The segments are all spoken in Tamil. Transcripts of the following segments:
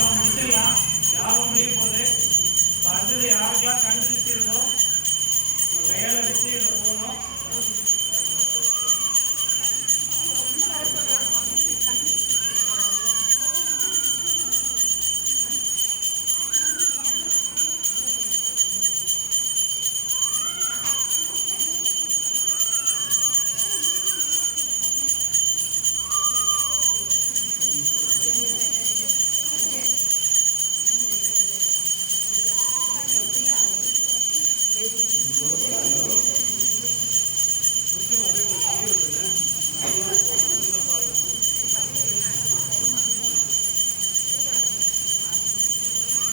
முடிச்சிடலாம். யாரும் முடிய போகுது. அடுத்தது யாருக்கெல்லாம் கண்டிச்சு இருக்கோ கையால வச்சு போகணும்.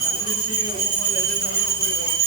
கண்டிச்சு ரொம்ப எதுனாலும் போயிடும்.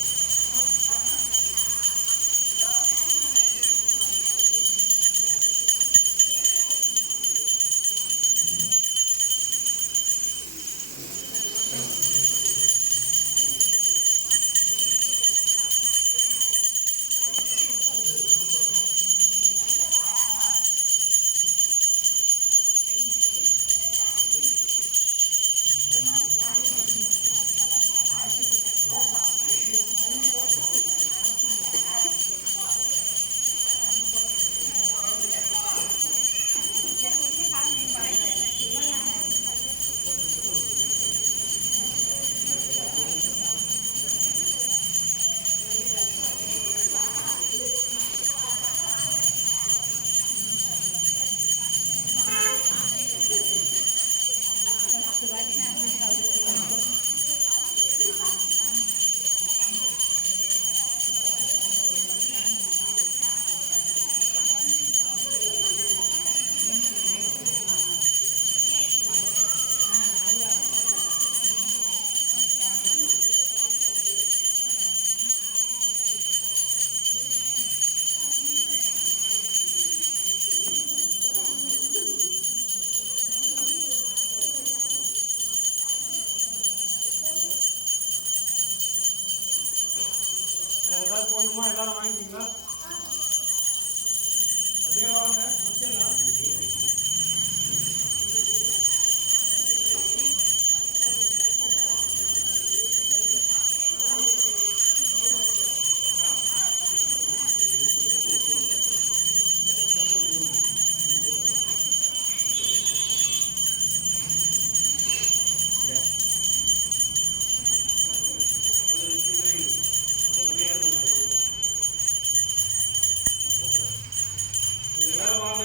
ஏதாவது போடணுமா? எல்லாரும் வாங்கிட்டீங்களா? அதே வாங்க முடிச்சிடலாம். எல்லாரும் வாங்க.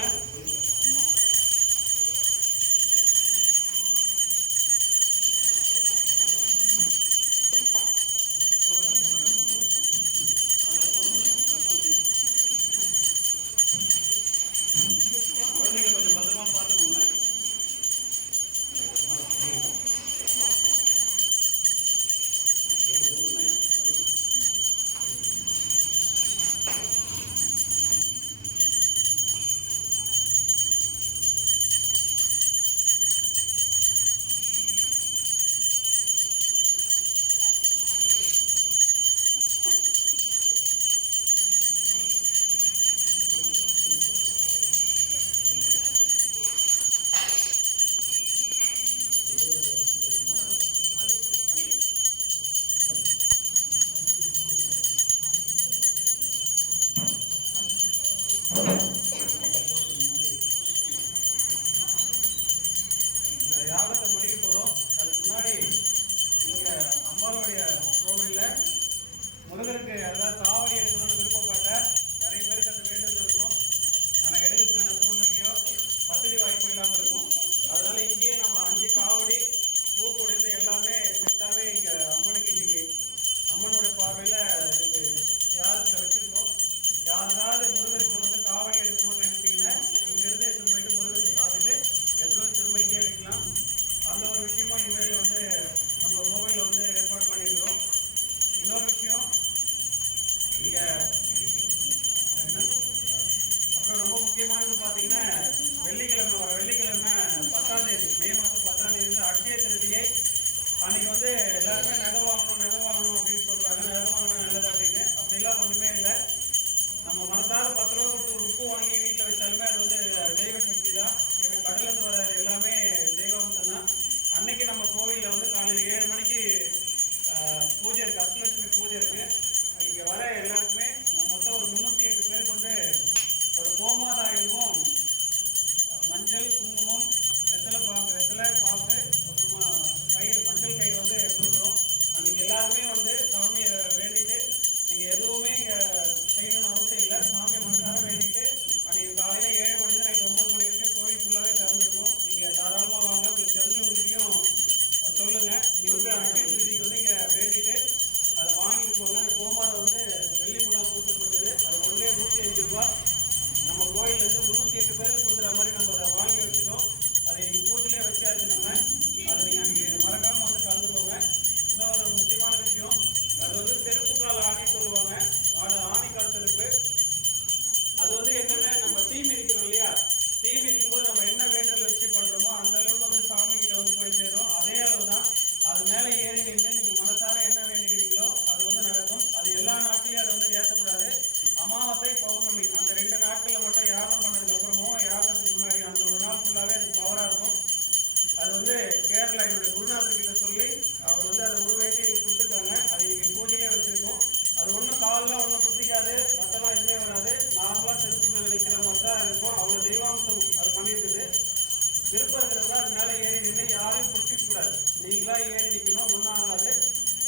எல்லாம் ஏறி நிற்கணும், ஒன்றும் ஆகாது.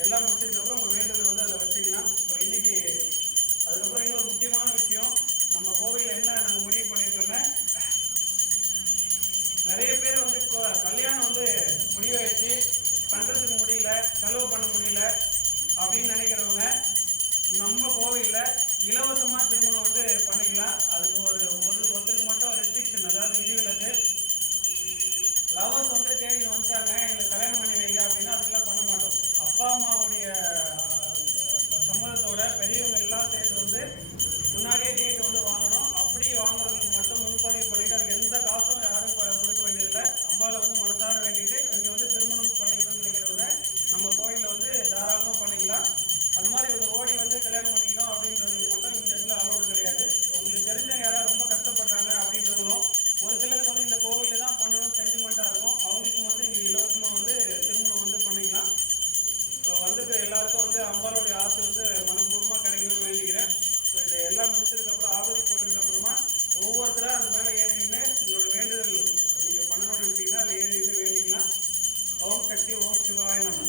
எல்லாம் முடிச்சதுக்கப்புறம் உங்கள் வேண்டுதல் வந்து அதில் வச்சுக்கலாம். ஸோ இன்னைக்கு அதுக்கப்புறம் இன்னொரு முக்கியமான விஷயம், நம்ம கோவிலில் என்ன நாங்கள் முடிவு பண்ணியிருக்கோன்னா, நிறைய பேர் வந்து கல்யாணம் வந்து முடிவாயிடுச்சு, பண்ணுறதுக்கு முடியல, செலவு பண்ண முடியல அப்படின்னு நினைக்கிறவங்க நம்ம கோவிலில் இலவசமாக திருமணம் வந்து பண்ணிக்கலாம். அதுக்கு ஒருத்தருக்கு மட்டும் ரெஸ்ட்ரிக்ஷன், அதாவது விதிவிலக்கு. லவர்ஸ் வந்து தேடி வந்துட்டாங்க, எங்களுக்கு கல்யாணம் பண்ணி வைங்க அப்படின்னா அதுக்கெல்லாம் பண்ண மாட்டோம். அப்பா அம்மாவுடைய சம்மதத்தோட பெரியவங்க எல்லாம் சேர்ந்து வந்து முன்னாடியே டேட் வந்து வாங்கணும். அப்படி வாங்குறதுக்கு மட்டும் முன்பதிவு பண்ணிட்டு அதுக்கு எந்த காசும் யாரும் கொடுக்க வேண்டியதில்லை. அம்பாவை வந்து மனசார வேண்டிட்டு இங்கே வந்து திருமணம் பண்ணிக்கணும்னு நினைக்கிறவங்க நம்ம கோயிலில் வந்து தாராளமாக பண்ணிக்கலாம். அந்த மாதிரி ஒரு ஓடி வந்து கல்யாணம் பண்ணிக்கணும் அப்படின்றது மட்டும் இந்த இடத்துல அலோடு கிடையாது. உங்களுக்கு தெரிஞ்சவங்க யாராவது ரொம்ப கஷ்டப்படுறாங்க அப்படின்றவங்களும், ஒரு சிலருக்கு வந்து இந்த கோவிலில் தான் பண்ணணும் சென்டிமெண்ட்டாக இருக்கும், அவங்களுக்கும் வந்து இங்கே இலவசமாக வந்து திருமணம் வந்து பண்ணிக்கலாம். ஸோ வந்துட்டு எல்லாருக்கும் வந்து அம்பாளுடைய ஆசை வந்து மனப்பூர்வமாக கிடைக்கணும்னு வேண்டிக்கிறேன். ஸோ இதை எல்லாம் முடிச்சதுக்கப்புறம் ஆபதி போட்டதுக்கப்புறமா ஒவ்வொருத்தராக அந்த மேலே ஏறி நின்று உங்களோட வேண்டுதல் நீங்கள் பண்ணணும்னு நினச்சிங்கன்னா அதில் ஏறி நின்று வேண்டிக்கலாம். ஓம் சக்தி, ஓம் சிவாய நம்ம.